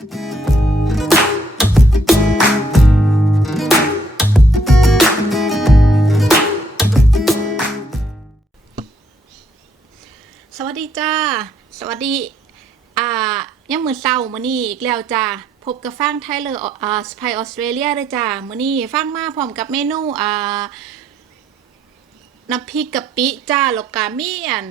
สวัสดีจ้า สวัสดี อ่ายังมือเศร้ามือนี้อีกแล้วจ้าพบกับฟังไทยเลยอ่าสไปออสเตรเลียเลยจ้ามือนี้ฟังมาพร้อมกับเมนูอ่าน้ำพริกกะปิจ้าแล้วก็มีอัน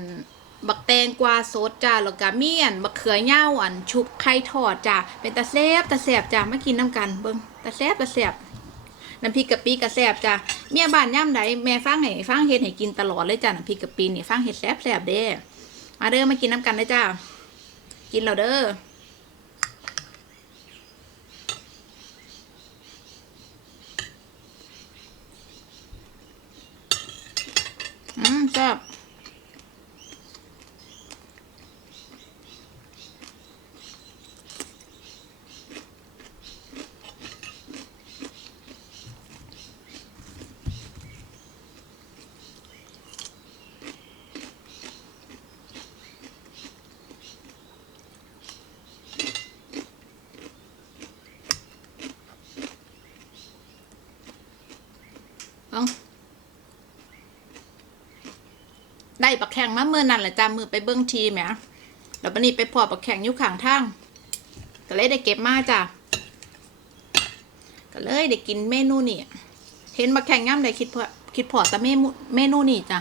บักแตงกวาสดจ้าแล้วก็มีอันบักเขือเย้าอันชุบไข่ทอดจ้าเป็นตาแซบตาแซบจ้ามากินน้ำกันเบิ่งตาแซบตาแซบน้ำพริกกะปิกะแซบจ้ะเมียบ้านย่ำใดแม่ฟังให้ฟังเฮ็ดให้กินตลอดเลยจ้ะน้ำพริกกะปินี่ฟังเฮ็ดแซบแซบเด้มาเด้อมากินน้ำกันเด้อจ้ากินแล้วเด้ออืมแซ่บ ได้ปลาแข่งมาเมื่อนั่นแหละจ้ามือไปเบิ้งทีแหมแล้วบันนี้ไปพอปลาแข่งอยู่ข้างทางก็เลยได้เก็บมาจ้าก็เลยได้กินเมนูนี่เห็นปลาแข่งย่ำได้คิดพอคิดพอแต่เมนูเมนูนี่จ้า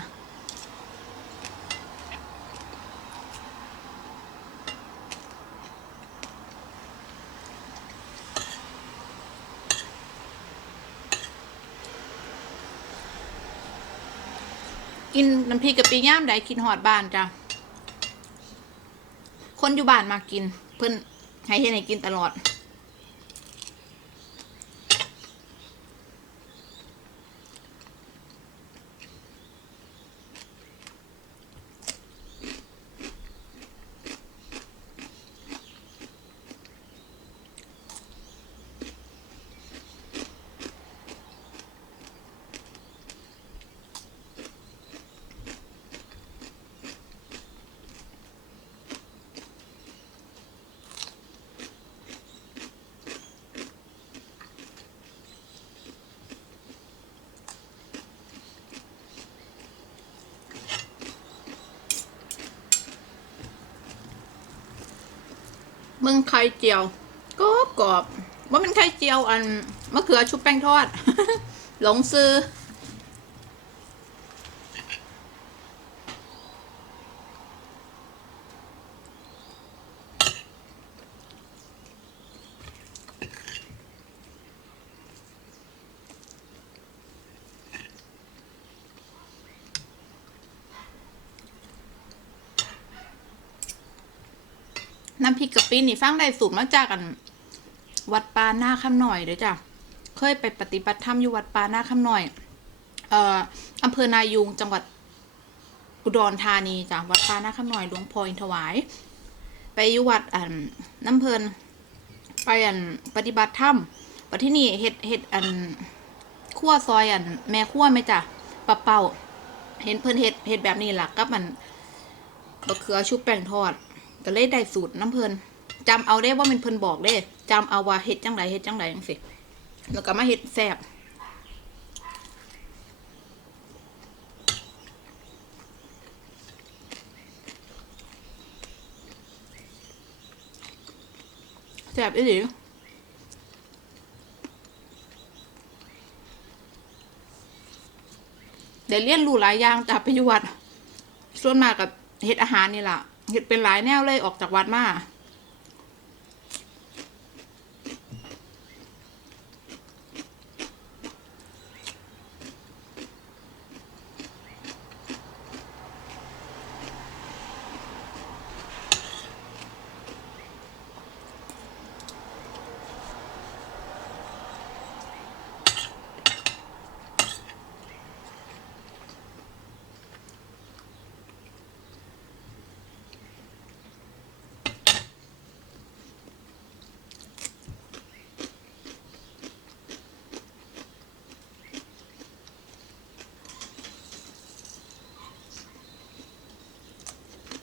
กินน้ำพริกกะปิย่ามใดกินหอดบ้านจ้ะ คนอยู่บ้านมากิน เพิ่นให้เห็นให้กินตลอด มึงไข่เจียวก็กรอบว่ามันไข่เจียวอันมะเขือชุบแป้งทอด หลงซื้อ น้ำพริกกะปินี่ฟังได้สูตรมาจากกัน วัดปาหน้าคำหน่อยเด้อจ้ะเคยไปปฏิบัติธรรมอยู่วัดปาหน้าคำหน่อย เอ่ออำเภอนายูงจังหวัดอุดรธานีจ้ะวัดปาหน้าคำหน่อยหลวงพ่ออินทวาย ไปอยู่วัดอันน้ำเพลินไปอันปฏิบัติธรรมปัที่นี่เฮ็ดเฮ็ดอันขั้วซอยอัน แม่ขั้วไหมจ้ะปะเป่าเห็นเพิ่นเฮ็ดเฮ็ดแบบนี้หล่ะกับมันบะเขือชุบแป้งทอด ก็เลยได้สูตรน้ำเพลินจำเอาได้ว่ามันเพลินบอกเด้จำเอาว่าเฮ็ดจังไรเฮ็ดจังไรจังสิแล้วก็มาเฮ็ดแซ่บแซ่บอีหลีได้เรียนรู้หลายอย่างจากไปอยู่วัดส่วนมากกับเฮ็ดอาหารนี่ละ เห็ดเป็นหลายแนวเลยออกจากวัดมา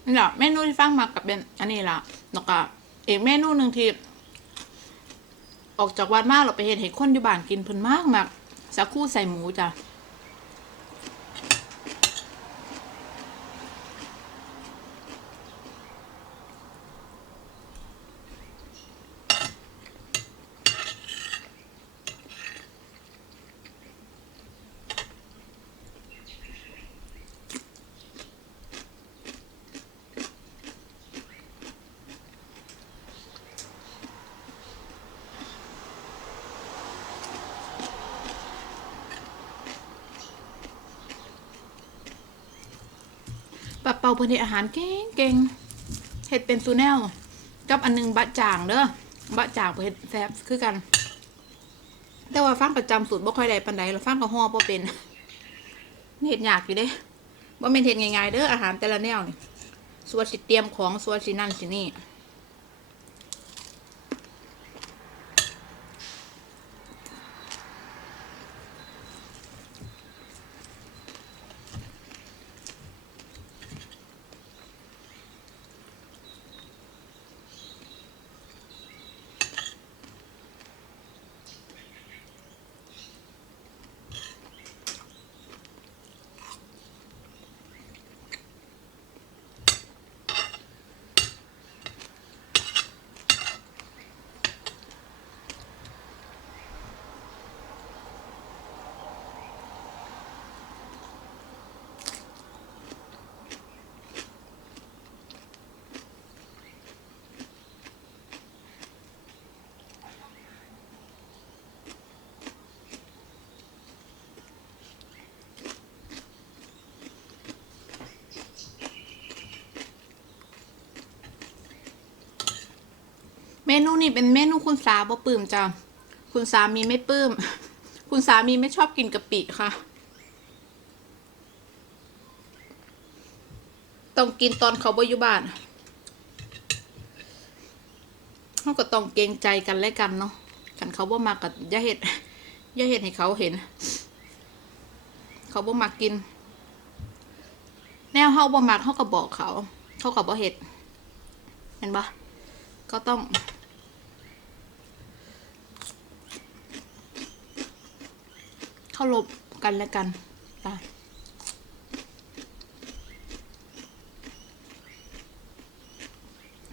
นี่แหละเมนูที่ฟังมากับเป็นอันนี้ละแล้วก็อีกเมนูหนึ่งที่ออกจากวันมากเราไปเห็นเห็นคนอยู่บ้านกินเพิ่นมากมากสักคู่ใส่หมูจ้ะ ปลาเปาเพิ่นเฮ็ดอาหารเก่งเก่งเฮ็ดเป็นซูแนลกับอันหนึงบะจ่างเด้อบะจ่างเพิ่นเฮ็ดแซ่บคือกัน แต่ว่าฟังประจำสูตรบ่ค่อยได้ปานใดเราฟังก็ฮ้อบ่เป็นเฮ็ดยากอยู่เด้บ่แม่นเฮ็ดง่ายๆเด้ออาหารแต่ละแนวนี่ส่วนสิเตรียมของส่วนสินั่นสินี่ เมนูนี้เป็นเมนูคุณสาบ่ปื้มจ้ะคุณสามีไม่ปื้ม คุณสามีไม่ชอบกินกะปิค่ะ ต้องกินตอนเขาบ่อยู่บ้านเขาก็ต้องเกรงใจกันและกันเนาะคันเขาบ่มากับย่าเห็ดย่าเห็ดให้เขาเห็น เขาบ่มากิน แนวเฮาบ่มักเฮาก็บอกเขา เขาก็บ่เห็ดเห็นปะก็ต้อง เขารบกันและกันจ้ะ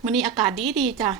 วันนี้อากาศดีดีจ้ะ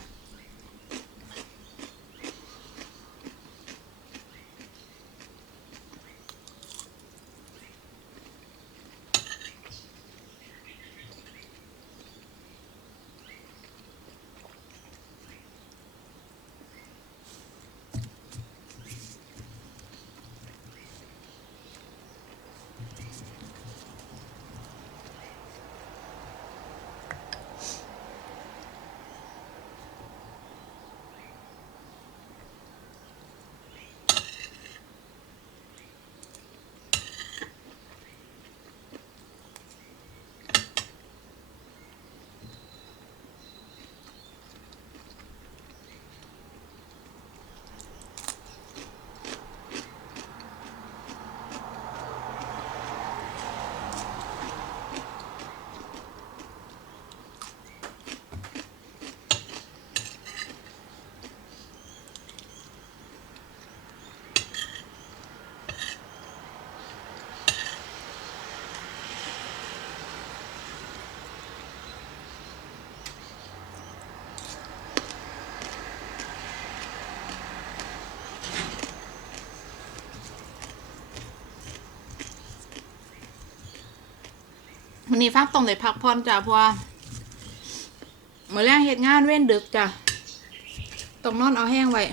วันนี้ฟังต้องได้พักผ่อนจ้ะเพราะว่าเมื่อแรงเหตุงานเว้นดึกจ้ะต้องนอนเอาแห้งไว้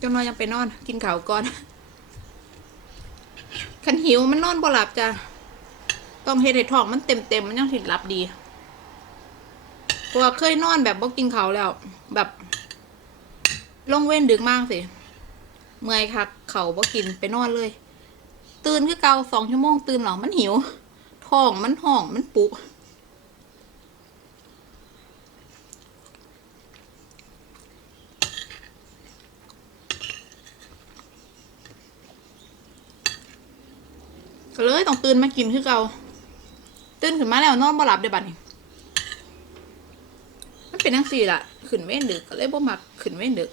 จนนอนยังไปนอน กินข้าวก่อนคันหิวมันนอนบ่หลับจ้ะต้องเฮ็ดให้ท้องมันเต็มเต็มมันยังถึงหลับดีพราะว่าเคยนอนแบบบ่กินข้าวแล้ว แบบลงเว้นดึกมากสิเมื่อยคักเขาบ่กินไปนอนเลย ตื่นคือเก่าสองชั่วโมงตื่นหรอมันหิว ท้องมันห้องมันปุก็เลยต้องตื่นมากินคือเก่าตื่นขึ้นมาแล้วนอนบ่หลับเดี๋ยวบัดนี้มันเป็นทั้งสี่ละขึ้นเว้นดึกก็เลยบ่มักขึ้นเว้นดึก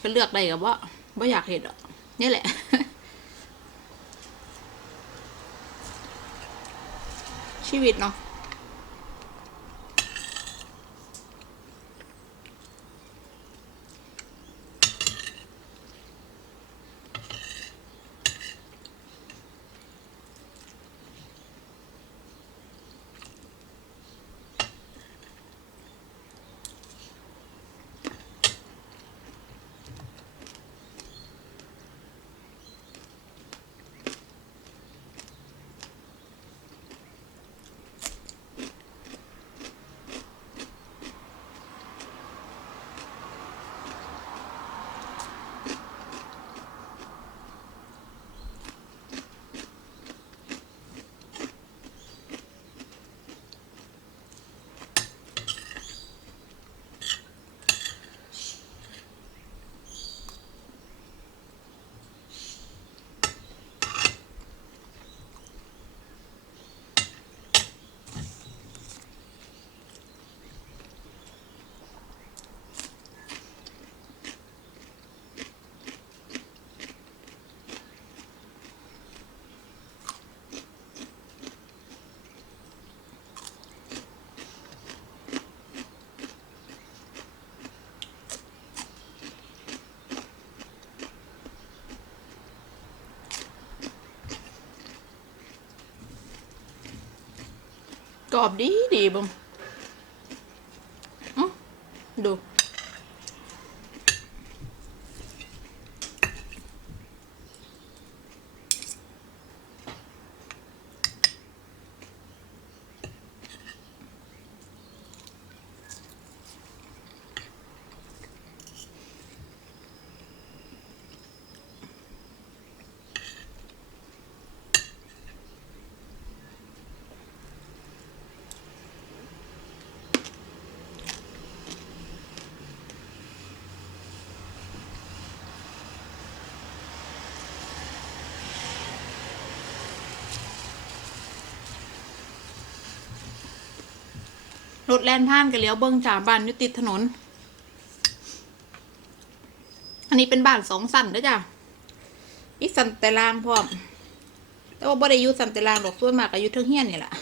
ก็เลือกได้กับว่าบ่อยากเห็ดหรอกนี่แหละ ชีวิตเนาะ กรอบดีดีบุ้มอ๋อดู รถแล่นผ่านกันเลี้ยวเบิ้งจ่าบ้านอยู่ติดถนน อันนี้เป็นบ้านสองสันเด้อจ้ะอีสันแต่ลางพร้อม แต่ว่าบ่ได้อยู่สันแต่ลางหรอกส่วนมากก็อยู่เทิงเฮียนนี่แหละ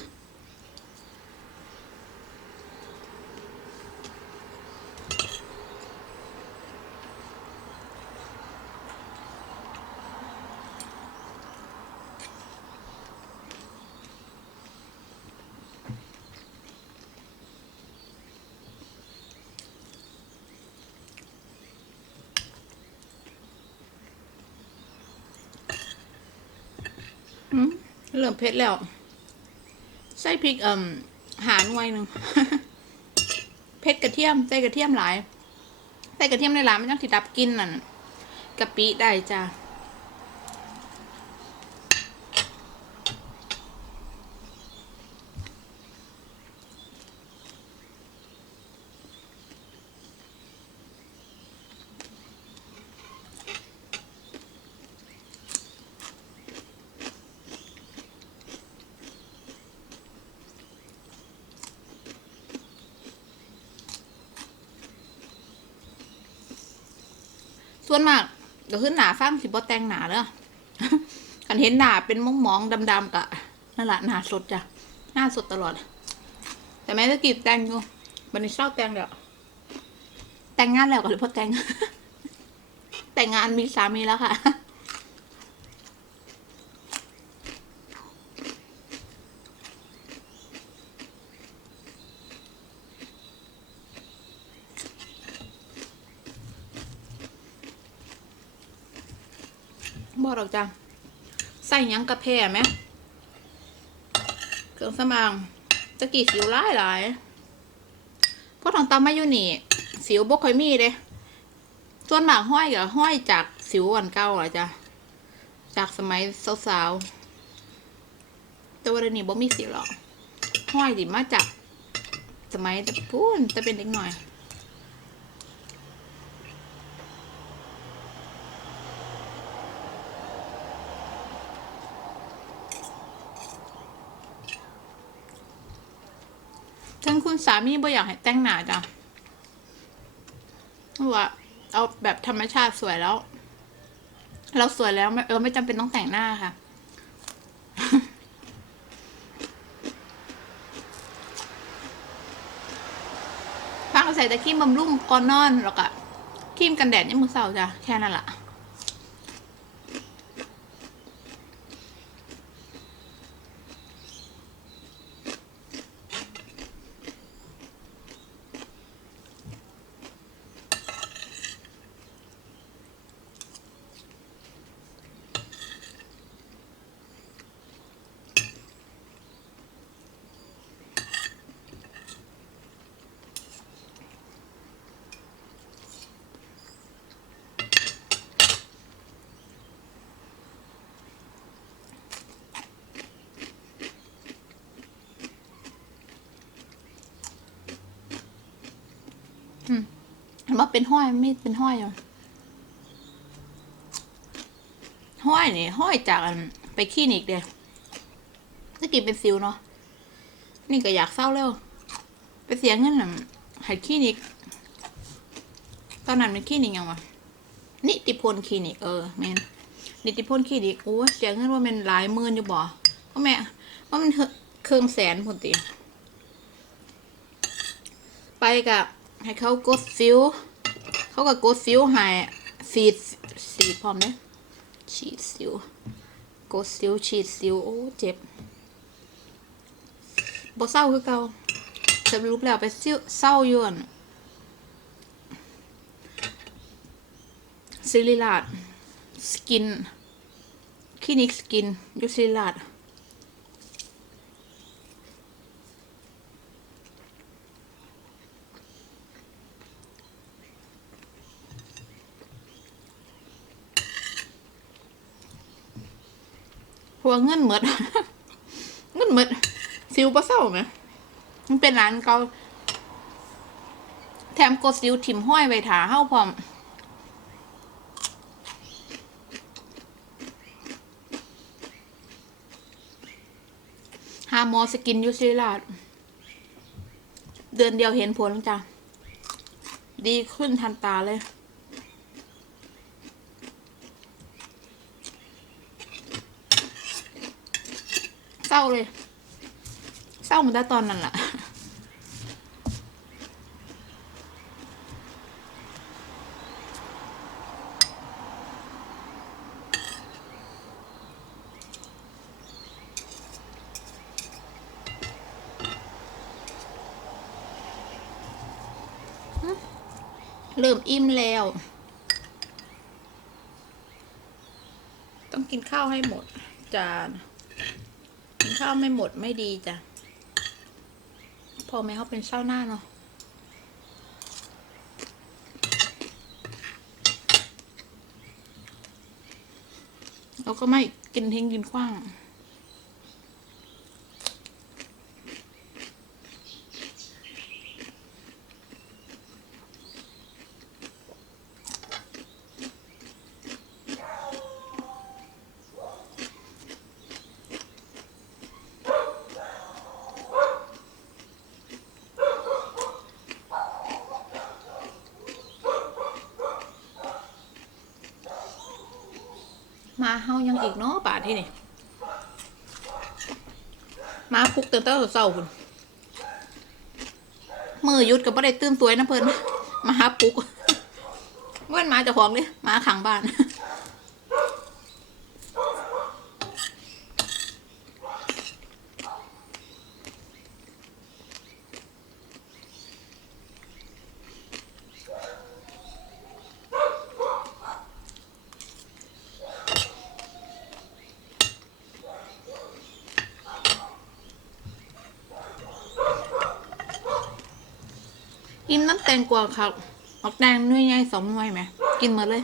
อืมเริ่มเผ็ดแล้ว ใส่พริกเอ่มหาหน่วยหนึ่งเผ็ดกระเทียมใส่กระเทียมหลาย ใส่กระเทียมในร้านมันยังติดดับกินนั่นกะปิได้จ้ะ ส่วนมากก็คือหนาฟังสิบ่แต่งหนาเด้อคันเห็นหนาเป็นมองมองๆดำๆกะนั่นแหละหนาสดจ้ะหน้าสดตลอด แต่แม่ตะกี้แต่งอยู่บันนี้เศร้าแต่งเดี๋ยวแต่งงานแล้วก็เลยพอแต่ง แต่งงานมีสามีแล้วค่ะ บอกดอกจ้ะใส่ยังกระเพาะไหมเครื่องสมางตะกี้สิวหลายหลายพราะทางตามมาอยู่นี่ สิวบ่ค่อยมีเด้ส่วนมากห้อยกับห้อยจากสิวอันเก่าอะจ้ะจากสมัยสาวๆแต่ว่าเดี๋ยวนี้บ่มีสิวหรอกห้อยดิมาจากสมัยแต่พูนแต่เป็นเด็กหน่อย คุณสามีบ่อยากให้แต่งหน้าจ้ะเพราะว่าเอาแบบธรรมชาติสวยแล้ว เราสวยแล้วเออไม่จำเป็นต้องแต่งหน้าค่ะ ฟังใส่แต่ครีมบำรุงก่อนนอนแล้วก็ครีมกันแดดเนี่ยมือเสาจ้ะแค่นั้นละ มาเป็นห้อยไม่เป็นห้อยอยู่ห้อยนี่ห้อยจากไปคลินิกเดียตะกี้เป็นซิวเนาะนี่ก็อยากเศร้าแล้วไปเสียเงินน่ะให้คลินิก ตอนนั้นเป็นคลินิกยังวะนิติพลคลินิกเออแมนนิติพลคลินิกโอ้เสียเงินว่าเป็นหลายหมื่นอยู่บ่ก็แม่ว่ามันเครื่องแสนพุ่นติไปกับ ให้เขากดซิวเขาก็กดซิวให้สีดสีดพร้อมเด้ฉีดซิวกดซิวฉีดซิวโอ้เจ็บบ่เศร้าคือเก่าสรุปแล้วไปซิวเศร้าอยู่อั่นซิลิลาดสกินคลินิกสกินยูซิลิลาด วเงินหมดเงินหมดซิวปะเศร้าไหมมันเป็นร้านเกาแถมกดซิวถิ่มห้อยไว้ถาเฮ้าพร้อมหามอสกินยูซิลาดเดือนเดียวเห็นผลจ้ะ ดีขึ้นทันตาเลย ร้าเลย เศร้าเหมือนตอนนั้นแหละเริ่มอิ่มแล้ว ต้องกินข้าวให้หมด จาน ข้าวไม่หมดไม่ดีจ้ะ พอไหมเขาเป็นเศร้าหน้าเนาะแล้วก็ไม่กินทิ้งกินขว้าง มาเฮายังอีกเนาะป่าที่นี่ มาพุกตื่นตั้งแต่เช้าคุณมือยุดกับบ่ได้ตื่นสวยนะเพิ่นมาหาปลุกเว้นมาจะของเลยมาขังบ้าน แตงกวาครับออกแดงหน่ยใหญ่สองหน่วยไหม กินหมดเลย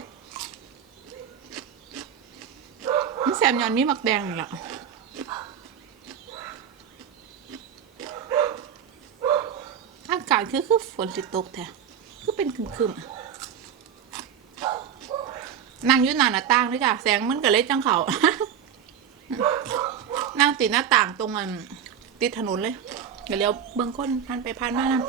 มันแสบย้อนมีมักแดงนี่แหละอากาศคือคือฝนสิตกแท้คือเป็นคึมๆนั่งอยืนหน้าหน้าต่างด้วยจ้ะแสงมันก็เลยจังเขานั่งติดหน้าต่างตรงอันติดถนนเลยเดี๋ยวเลี้ยวเบื้องคนพันไปพันมานะ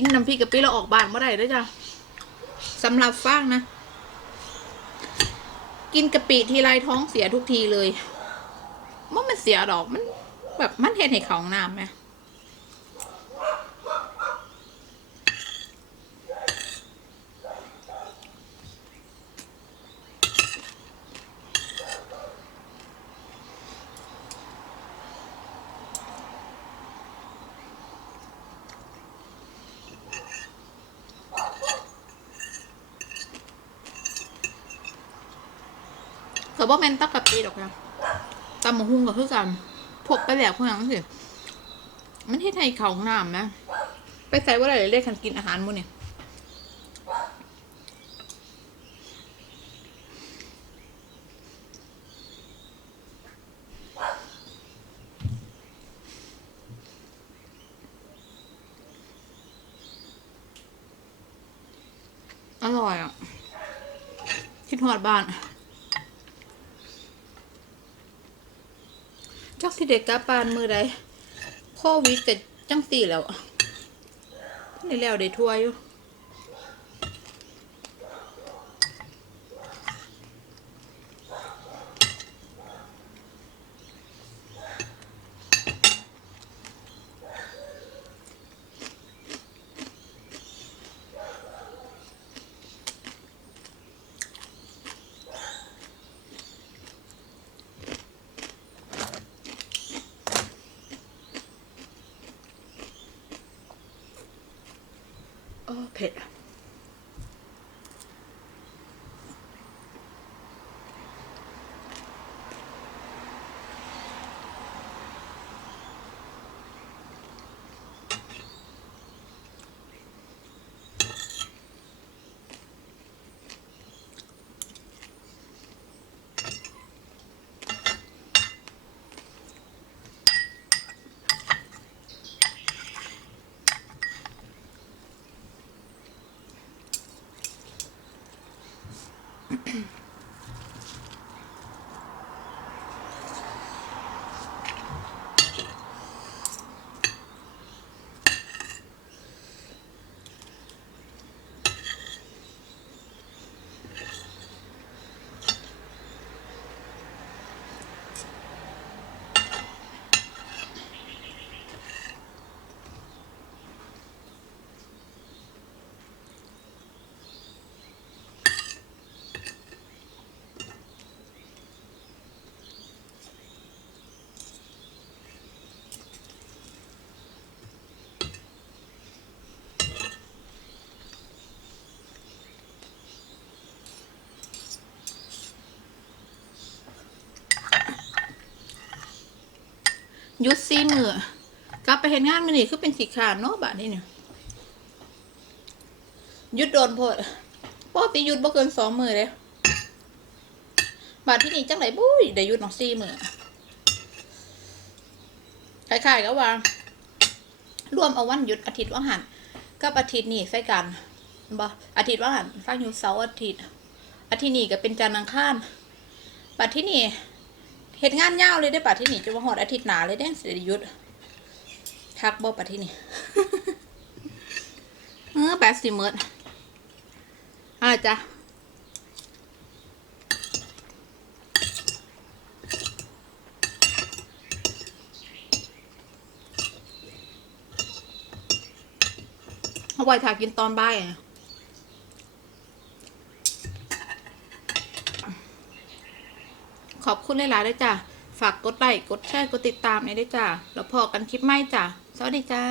กินน้ำพริกกะปิเราออกบ้านเมื่อไหร่ด้วยจ้ะสำหรับฟางนะ กินกะปิทีไรท้องเสียทุกทีเลยมันมันเสียดอกมัน แบบมันเห็นให้เขาห้องน้ำไหม บ่แม่นตักกะปิดอกนะตำมะฮุ่งก็คือกันพวกไปแล้วพวกนั้นสิมันเฮ็ดให้เขาน้ำนะ ไปใส่ว่าอะไรเรียกคันกินอาหารหมูเนี่ยอร่อยอะ คิดหอดบ้าน จักสิเด็กกาปานมือใดโควิดกับจังตีแล้วนี่แล้วได้ทัวอยู่ ยุดซีมือกลับไปเห็นงานมันนี่คือเป็นสีขาดเนาะบาทนี้เนี่ยยุดโดนโพดปกติยุดบ่เกินสองมือเลยบาทที่นี่จังไรบุ้ยได้ยุดน้องซีมือคล้ายๆกับว่า รวมเอาวันหยุดอาทิตย์ว่างหันกับอาทิตย์นี้ใส่กันบ่อาทิตย์ว่างหันฟังอยู่เสาร์อาทิตย์อาทิตย์นี้ก็เป็นจันทร์อังคารบาทที่นี่ เหตุงานยาวเลยได้ป่ะที่นี่จะมาหอดอาทิตย์หนาเลยได้เสียยุทธทักบ่ป่ะที่นี่เออแปดสิเมิดอะไรจ้ะเอาไว้ถากินตอนบ่ายอะ ขอบคุณหลายๆด้วยจ้ะ ฝากกดไลค์ กดแชร์ กดติดตามในด้วยจ้ะ แล้วพอกันคลิปใหม่จ้ะ สวัสดีจ้า